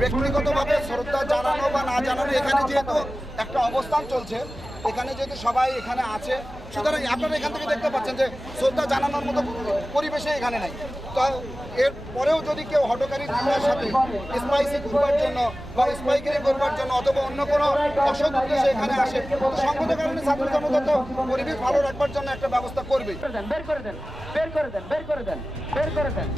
ব্যক্তিগতভাবে শ্রদ্ধা জানানো বা না জানানো এখানে যেহেতু একটা অবস্থান চলছে, এখানে যেহেতু সবাই এখানে আছে, সুতরাং আপনারা এখান থেকে দেখতে পাচ্ছেন যে শ্রদ্ধা জানানোর মতো পরিবেশে এখানে নাই। তো এর পরেও যদি কেউ হটকারী হামলার সাথে স্পাইসি করবার জন্য বা স্পাইকারি করবার জন্য অথবা অন্য কোনো অসৎ উদ্দেশ্যে এখানে আসে, তো সংগত কারণে ছাত্র জনতা তো পরিবেশ ভালো রাখবার জন্য একটা ব্যবস্থা করবে। বের করে দেন, বের করে দেন, বের করে দেন, বের করে দেন।